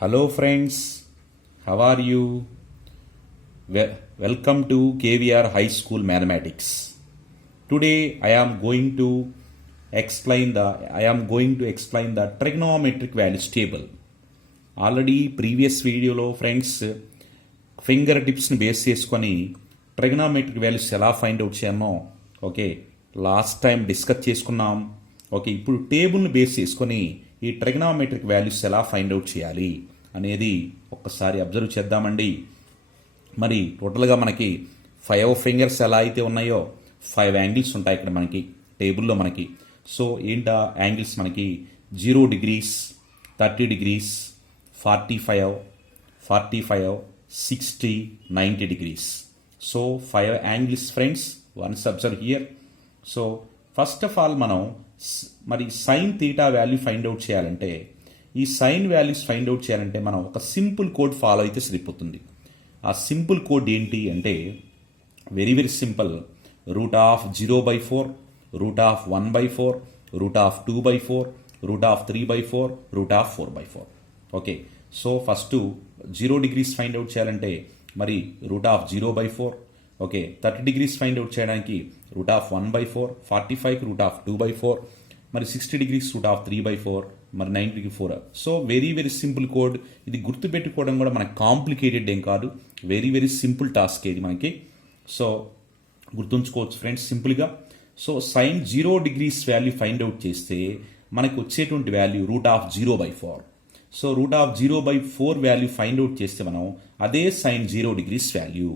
Hello friends, how are you? Welcome to KVR High School Mathematics. Today I am going to explain the trigonometric values table. Already previous వీడియోలో friends finger టిప్స్ని base చేసుకొని trigonometric values ఎలా find out చేయమో okay last time discuss చేసుకున్నాం. Okay ఇప్పుడు టేబుల్ని base చేసుకొని ఈ ట్రిగనామెట్రిక్ వాల్యూస్ ఎలా ఫైండ్ అవుట్ చేయాలి అనేది ఒక్కసారి అబ్జర్వ్ చేద్దామండి. మరి టోటల్గా మనకి 5 ఫింగర్స్ ఎలా అయితే ఉన్నాయో 5 యాంగిల్స్ ఉంటాయి ఇక్కడ మనకి టేబుల్లో మనకి. సో ఏంటా యాంగిల్స్ మనకి 0 degrees, 30 degrees, 45, 60, 90 degrees. So 5 angles friends, once observe here. So first of all మనం మరి sine theta value find out చేయాలంటే ఈ సైన్ వాల్యూస్ ఫైండ్ అవుట్ చేయాలంటే మనం ఒక సింపుల్ కోడ్ ఫాలో అయితే సరిపోతుంది. ఆ సింపుల్ కోడ్ ఏంటి అంటే very very simple. √0/4, √1/4, √2/4, √3/4, √4/4. Okay so first 0 degrees find out చేయాలంటే మరి √0/4. ఓకే 30 degrees ఫైండ్ అవుట్ చేయడానికి √1/4, 45కి √2/4, మరి 60 degrees √3/4, మరి 90కి 4. So very very simple code. ఇది గుర్తుపెట్టుకోవడం కూడా మనకు కాంప్లికేటెడ్ ఏం కాదు, వెరీ వెరీ సింపుల్ టాస్క్ ఇది మనకి. సో గుర్తుంచుకోవచ్చు ఫ్రెండ్స్ సింపుల్గా. So sine 0 degrees value find out చేస్తే మనకు వచ్చేటువంటి value √0/4. So √0/4 value find out చేస్తే మనం అదే sine 0 degrees value.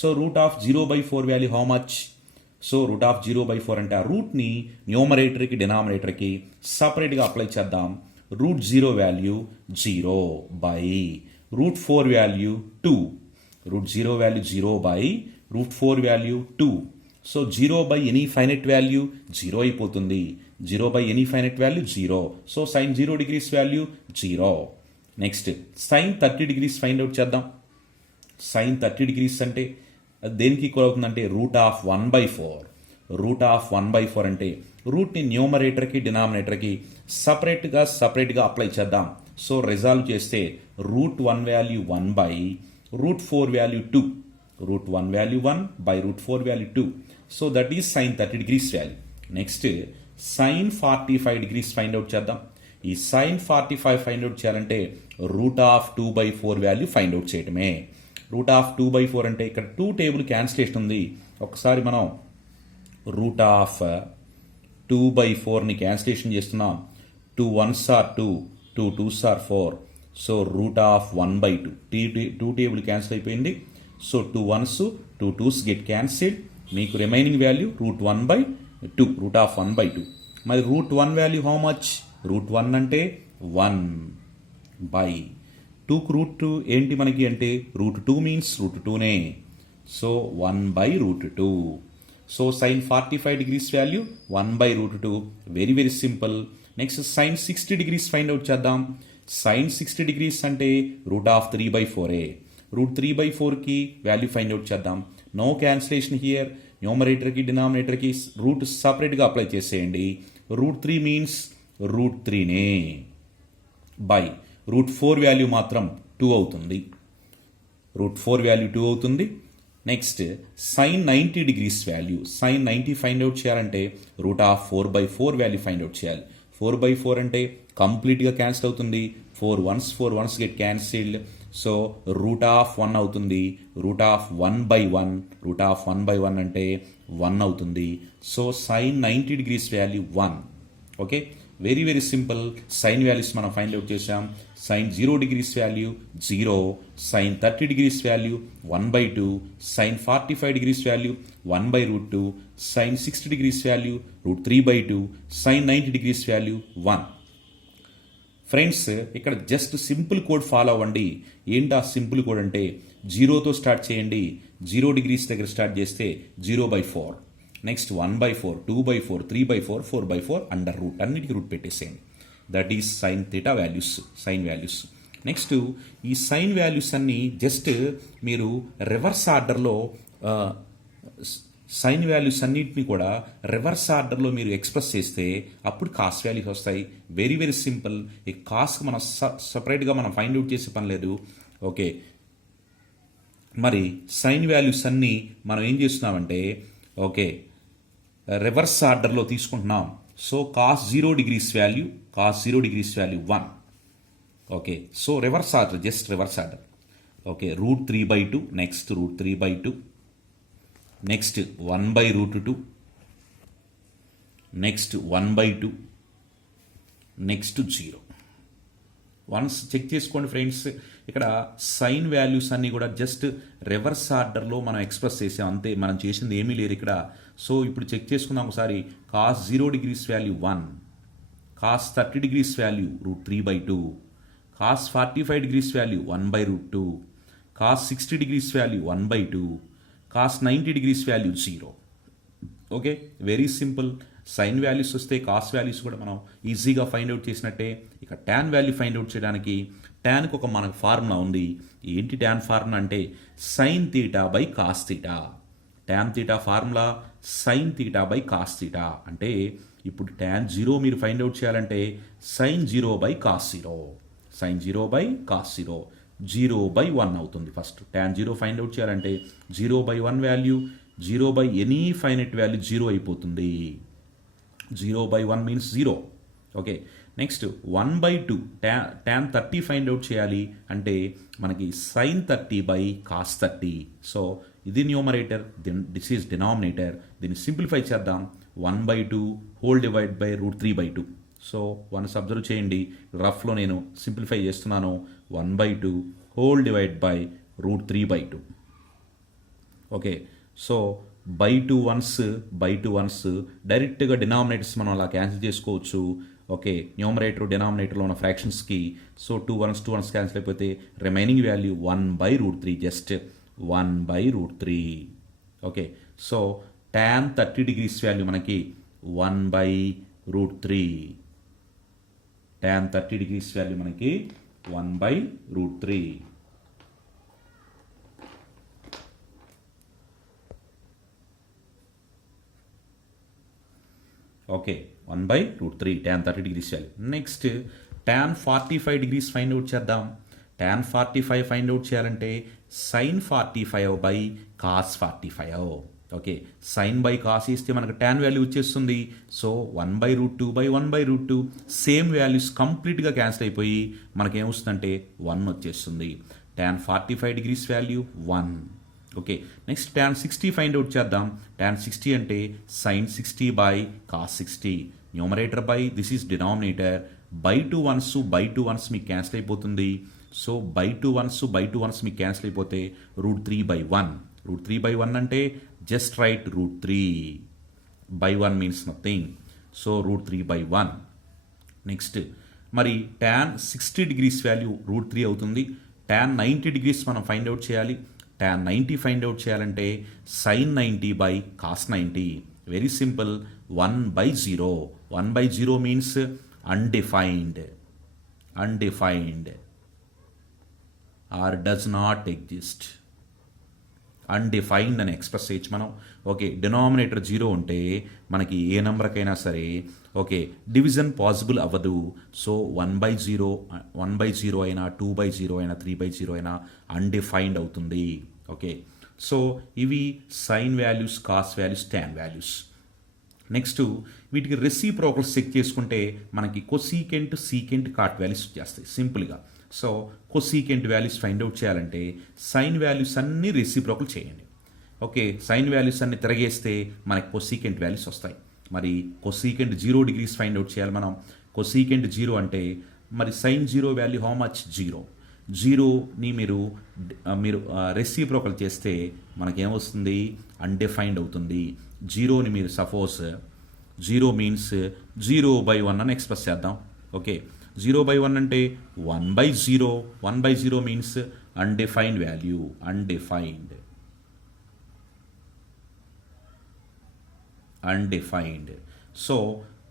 So √0/4 value how much? So √0/4 అంటే ఆ రూట్ని న్యూమరేటర్కి డినామినేటర్కి సపరేట్గా అప్లై చేద్దాం. √0 value 0 by √4 value 2. √0 value 0 by √4 value 2. So 0 by any finite value 0 అయిపోతుంది. 0 by any finite value 0. So sine 0 degrees value 0. Next sine 30 degrees find out చేద్దాం. Sine 30 degrees అంటే దేనికి equal అవుతుందంటే √1/4. √1/4 అంటే రూట్ని న్యూమరేటర్కి డినామినేటర్కి సపరేట్గా అప్లై చేద్దాం. సో రిజాల్వ్ చేస్తే √1 value 1 by √4 value 2. √1 value 1 by √4 value 2. So that is sine 30 degrees value. Next sine 45 degrees find out చేద్దాం. ఈ సైన్ 45 ఫైండ్ అవుట్ చేయాలంటే √2/4 వాల్యూ ఫైండ్ అవుట్ చేయటమే. √2/4 అంటే ఇక్కడ 2 టేబుల్ క్యాన్సిలేషన్ ఉంది. ఒకసారి మనం √2/4ని క్యాన్సిలేషన్ చేస్తున్నాం. 2 1s are 2, 2 2s are 4. So √1/2 2 table cancel అయిపోయింది. So 2 1s 2 2s get cancelled. మీకు రిమైనింగ్ వాల్యూ √1/2, √1/2. మరి √1 వాల్యూ హౌ మచ్? √1 అంటే 1 బై 2కు √2 ఏంటి మనకి అంటే √2 మీన్స్ √2నే. So 1 by √2. So sine 45 degrees value 1 by √2. Very very simple. Next sine 60 degrees find out చేద్దాం. Sine 60 degrees అంటే √3/4. √3/4కి వాల్యూ ఫైండ్ అవుట్ చేద్దాం. No cancellation here. న్యూమరేటర్కి డినామినేటర్కి రూట్ సపరేట్గా అప్లై చేసేయండి. √3 మీన్స్ √3నే బై √4 వాల్యూ మాత్రం 2 అవుతుంది. √4 వాల్యూ 2 అవుతుంది. Next sine 90 degrees value sine 90 find out చేయాలంటే √4/4 వాల్యూ ఫైండ్ అవుట్ చేయాలి. 4/4 అంటే కంప్లీట్గా క్యాన్సిల్ అవుతుంది. 4 1s గెట్ క్యాన్సిల్డ్. సో √1 అవుతుంది. √1/1 √1/1 అంటే 1 అవుతుంది. So sine 90 degrees value 1. Okay very very simple. Sine values మనం ఫైండ్ అవుట్ చేసాం. Sine 0 degrees value 0, sine 30 degrees value 1/2, sine 45 degrees value 1/√2, sine 60 degrees value √3/2, sine 90 degrees value 1. Friends ఇక్కడ just simple code follow అవ్వండి. ఏంటి ఆ simple code అంటే 0తో start చేయండి. 0 degrees దగ్గర start చేస్తే 0/4. నెక్స్ట్ 1/4, 2/4, 3/4, 4/4 అండర్ రూట్ అన్నిటికీ రూట్ పెట్టేసేయండి. That is sine theta values, sign values. Next ఈ సైన్ వాల్యూస్ అన్ని జస్ట్ మీరు రివర్స్ ఆర్డర్లో సైన్ వాల్యూస్ అన్నిటిని కూడా రివర్స్ ఆర్డర్లో మీరు ఎక్స్ప్రెస్ చేస్తే అప్పుడు కాస్ వాల్యూస్ వస్తాయి. Very very simple. ఈ కాస్కి మనం సపరేట్గా మనం ఫైండ్ అవుట్ చేసే పని లేదు. ఓకే, మరి సైన్ వాల్యూస్ అన్నీ మనం ఏం చేస్తున్నామంటే ఓకే రివర్స్ ఆర్డర్లో తీసుకుంటున్నాం. So cos 0 degrees value 1. Okay, so reverse order, just reverse order. Okay, √3/2, next √3/2, next 1/√2, next 1/2, next 0. Once check చేసుకోండి ఫ్రెండ్స్, ఇక్కడ సైన్ వాల్యూస్ అన్నీ కూడా జస్ట్ రివర్స్ ఆర్డర్లో మనం ఎక్స్ప్రెస్ చేసాం అంతే, మనం చేసింది ఏమీ లేదు ఇక్కడ. సో ఇప్పుడు చెక్ చేసుకుందాం ఒకసారి. Cos 0 degrees value 1, cos 30 degrees value √3/2, cos 45 degrees value 1/√2, cos 60 degrees value 1/2, cos 90 degrees value 0. Okay, very simple. Sine values వస్తే కాస్ వాల్యూస్ కూడా మనం ఈజీగా ఫైండ్ అవుట్ చేసినట్టే. ఇక ట్యాన్ వాల్యూ ఫైండ్ అవుట్ చేయడానికి ట్యాన్కి ఒక మనకు ఫార్ములా ఉంది. ఏంటి ట్యాన్ ఫార్ములా అంటే sine theta by cos theta. Tan theta formula sine theta by cos theta. అంటే ఇప్పుడు ట్యాన్ 0 మీరు ఫైండ్ అవుట్ చేయాలంటే సైన్ 0/cos 0, సైన్ 0/cos 0, 0/1 అవుతుంది. ఫస్ట్ ట్యాన్ 0 ఫైండ్ అవుట్ చేయాలంటే 0/1 వాల్యూ 0 ఎనీ ఫైనైట్ వాల్యూ 0 అయిపోతుంది. 0/1 means 0. Okay, next 1/2 tan 30 find out చేయాలి అంటే మనకి సైన్ 30/cos 30. సో ఇది న్యూమరేటర్, దిస్ ఈజ్ డినామినేటర్. దీన్ని సింప్లిఫై చేద్దాం. 1/2 whole divide by √3/2. So once observe చేయండి, రఫ్లో నేను సింప్లిఫై చేస్తున్నాను. 1/2 whole divide by √3/2. Okay, so by two once డైరెక్ట్గా డినామినేటర్స్ మనం అలా క్యాన్సిల్ చేసుకోవచ్చు. ఓకే, న్యూమరేటర్ డినామినేటర్లో ఉన్న ఫ్రాక్షన్స్కి. సో 2 1s క్యాన్సిల్ అయిపోతే remaining value 1/√3, just 1/√3. Okay, so tan 30 degrees value మనకి 1/√3. ట్యాన్ 30 degrees వాల్యూ మనకి 1/√3. Okay, 1/√3 tan 30 degrees value. Next tan 45 degrees find out చేద్దాం. Tan 45 find out చేయాలంటే sine 45/cos 45. Okay, sine by cos ఇస్తే మనకు tan value వచ్చేస్తుంది. So 1/√2/1/√2 same values కంప్లీట్గా cancel అయిపోయి మనకేమొస్తుందంటే 1 వచ్చేస్తుంది. Tan 45 degrees value 1. Okay, next tan 60 find out చేద్దాం. ట్యాన్ 60 అంటే sine 60/cos 60. Numerator by this is denominator. By two once మీకు క్యాన్సిల్ అయిపోతుంది. సో బై టూ వన్స్ మీకు క్యాన్సిల్ అయిపోతే √3/1. √3/1 అంటే just right √3/1 means nothing. So √3/1. Next మరి tan 60 degrees value √3 అవుతుంది. Tan 90 degrees మనం ఫైండ్ అవుట్ చేయాలి. ట్యాన్ 90 ఫైండ్ అవుట్ చేయాలంటే sine 90/cos 90. Very simple, 1/0. 1/0 means undefined or does not exist. Undefined అని express చేయొచ్చు మనం. ఓకే, డినామినేటర్ 0 ఉంటే మనకి ఏ నెంబర్కైనా సరే ఓకే డివిజన్ పాసిబుల్ అవ్వదు. సో 1/0 అయినా 2/0 అయినా 3/0 అయినా అన్డిఫైన్డ్ అవుతుంది. ఓకే, సో ఇవి sign values, cos values, tan values. Next వీటికి రెసిప్రోకల్స్ చెక్ చేసుకుంటే మనకి కొసీకెంట్, సీకెంట్, కాట్ వాల్యూస్ చేస్తాయి సింపుల్గా. So cosecant values find out చేయాలంటే సైన్ వాల్యూస్ అన్నీ రెసిప్రోకల్ చేయండి. ఓకే, సైన్ వాల్యూస్ అన్ని తిరగేస్తే మనకి కొసీకెంట్ వాల్యూస్ వస్తాయి. మరి కొసీకెంట్ 0 degrees ఫైండ్ అవుట్ చేయాలి మనం. కొసీకెంట్ 0 అంటే మరి సైన్ 0 వాల్యూ హౌ మచ్ 0. 0ని మీరు రెసిప్రోకల్ చేస్తే మనకేమొస్తుంది అన్డిఫైన్డ్ అవుతుంది. 0ని మీరు సపోజ్ 0 మీన్స్ 0/1 అని ఎక్స్ప్రెస్ చేద్దాం. ఓకే, 0/1 అంటే 1/0. 1/0 means undefined value, undefined. So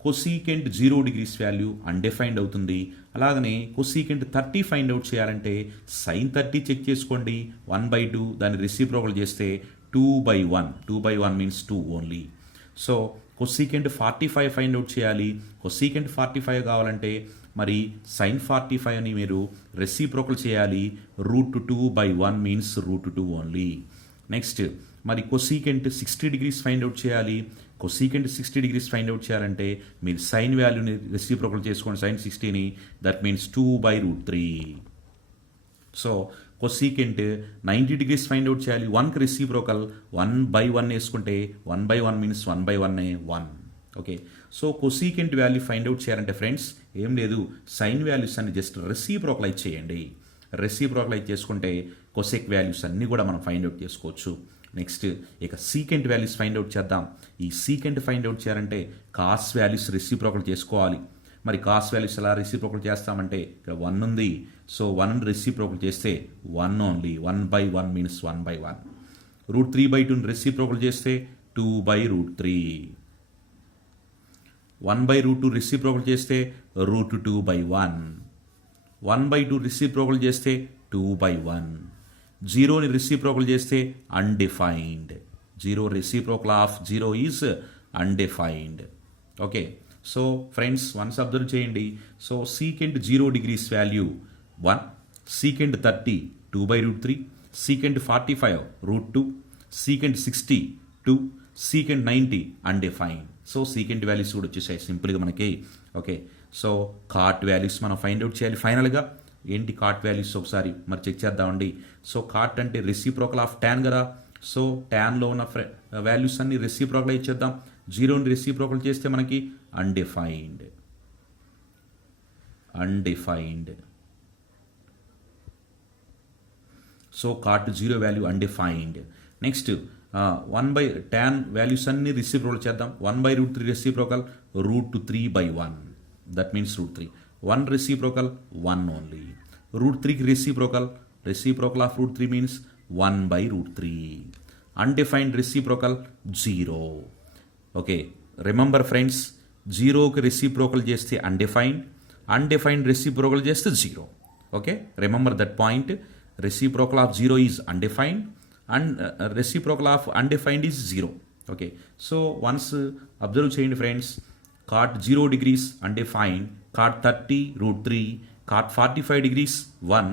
cosecant 0 degrees value undefined అవుతుంది. అలాగనే కొసీకెంట్ 30 ఫైండ్ అవుట్ చేయాలంటే సైన్ 30 చెక్ చేసుకోండి. 1/2 దాన్ని రెసిప్రోకల్ చేస్తే 2 by 1 means 2 only. So cosecant 45 find out చేయాలి. కొసీకెంట్ 45 కావాలంటే మరి సైన్ 45ని మీరు రెసిప్రోకల్ చేయాలి. √2/1 మీన్స్ √2 ఓన్లీ. నెక్స్ట్ మరి కొసీకెంట్ 60 డిగ్రీస్ ఫైండ్ అవుట్ చేయాలి. కొసీకెంట్ 60 డిగ్రీస్ ఫైండ్ అవుట్ చేయాలంటే మీరు సైన్ వాల్యూని రెసిప్రోకల్ చేసుకోండి సైన్ 60ని, that means 2/√3. So cosecant 90 degrees find out చేయాలి. 1కి రెసిప్రోకల్ 1/1 వేసుకుంటే 1/1 means 1/1 1. Okay, so cosecant value find out చేయాలంటే ఫ్రెండ్స్ ఏం లేదు, సైన్ వాల్యూస్ అన్ని జస్ట్ రెసిప్రోకలైజ్ చేయండి. రెసిప్రోకలైజ్ చేసుకుంటే కొసెక్ వాల్యూస్ అన్నీ కూడా మనం ఫైండ్ అవుట్ చేసుకోవచ్చు. నెక్స్ట్ ఇక సీకెంట్ వాల్యూస్ ఫైండ్ అవుట్ చేద్దాం. ఈ సీకెంట్ ఫైండ్ అవుట్ చేయాలంటే కాస్ వాల్యూస్ రెసిప్రోకల్ చేసుకోవాలి. మరి కాస్ వాల్యూస్ ఎలా రెసిప్రోకల్ చేస్తామంటే ఇక్కడ 1 ఉంది. సో 1 రెసిప్రోకల్ చేస్తే 1 ఓన్లీ. 1/1 మీన్స్ 1/1. √3/2 రెసిప్రోకల్ చేస్తే 2/√3. 1/√2 రెసిప్రోకల్ చేస్తే √2/1. 1/2 రెసిప్రోకల్ చేస్తే 2/1. 0ని రెసిప్రోకల్ చేస్తే undefined. 0 reciprocal of 0 is undefined. Okay, so friends once observe చేయండి. So secant 0 degrees value 1, secant 30 2/√3, secant 45 √2, secant 60 2, secant 90 undefined. So secant values కూడా వచ్చేసాయి సింపుల్గా మనకి. ఓకే, సో కాట్ వాల్యూస్ మనం ఫైండ్ అవుట్ చేయాలి. ఫైనల్గా ఏంటి కాట్ వాల్యూస్ ఒకసారి మరి చెక్ చేద్దామండి. సో కాట్ అంటే రెసిప్రోకల్ ఆఫ్ tan కదా. సో ట్యాన్లో ఉన్న వాల్యూస్ అన్ని రెసిప్రోకల్ ఇచ్చేద్దాం. 0ని రెసిప్రోకల్ చేస్తే మనకి undefined. So cot 0 value undefined. Next 1/tan values అన్ని రెసిప్రోకల్ చేద్దాం. 1/√3 reciprocal √3/1, that means √3. 1 reciprocal 1 only. √3కి reciprocal of √3 means 1/√3. Undefined reciprocal 0. Okay, remember friends, 0కి రెసిప్రోకల్ చేస్తే అన్డిఫైన్డ్ రెసిప్రోకల్ చేస్తే 0. Okay, remember that point. Reciprocal of 0 is undefined and reciprocal of undefined is 0. Okay, so once observe చేయండి friends. Cot 0 degrees undefined, cot 30 √3, cot 45 degrees 1,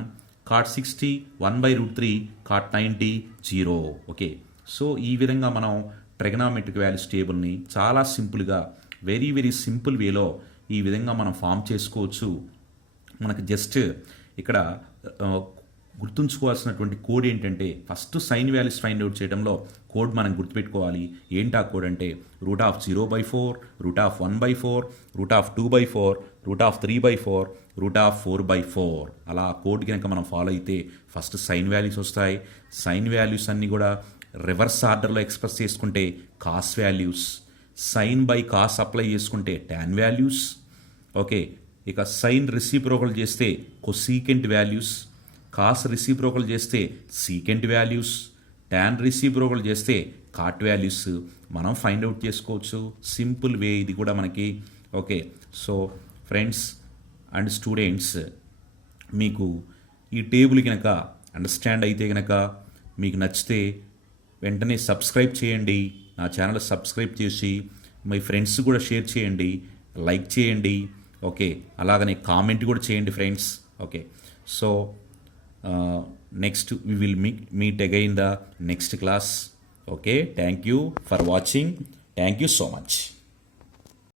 cot 60 1/√3, cot 90 0. Okay, so ఈ విధంగా మనం trigonometric values టేబుల్ని చాలా సింపుల్గా very simple వేలో ఈ విధంగా మనం ఫామ్ చేసుకోవచ్చు. మనకు జస్ట్ ఇక్కడ గుర్తుంచుకోవాల్సినటువంటి కోడ్ ఏంటంటే first sine values find out చేయడంలో కోడ్ మనం గుర్తుపెట్టుకోవాలి. ఏంటా కోడ్ అంటే √0/4, √1/4, √2/4, √3/4, √4/4. అలా కోడ్ కనుక మనం ఫాలో అయితే ఫస్ట్ సైన్ వాల్యూస్ వస్తాయి. సైన్ వాల్యూస్ అన్నీ కూడా రివర్స్ ఆర్డర్లో ఎక్స్ప్రెస్ చేసుకుంటే cos values, sine by cos apply చేసుకుంటే tan వాల్యూస్. ఓకే, ఇక సైన్ రెసిప్రోకల్ చేస్తే కొసీకెంట్ వాల్యూస్, కాస్ రెసిప్రోకల్ చేస్తే సీకెంట్ వాల్యూస్, tan రెసిప్రోకల్ చేస్తే కాట్ వాల్యూస్ మనం ఫైండ్ అవుట్ చేసుకోవచ్చు. సింపుల్ వే ఇది కూడా మనకి. Okay, so friends and students, మీకు ఈ టేబుల్ కనుక అండర్స్టాండ్ అయితే కనుక మీకు నచ్చితే వెంటనే సబ్స్క్రైబ్ చేయండి. నా ఛానల్ సబ్స్క్రైబ్ చేసి మీ ఫ్రెండ్స్ కూడా షేర్ చేయండి, లైక్ చేయండి. ఓకే, అలాగనే కామెంట్ కూడా చేయండి friends. Okay, so next we will meet again in the next class. Okay, thank you for watching. Thank you so much.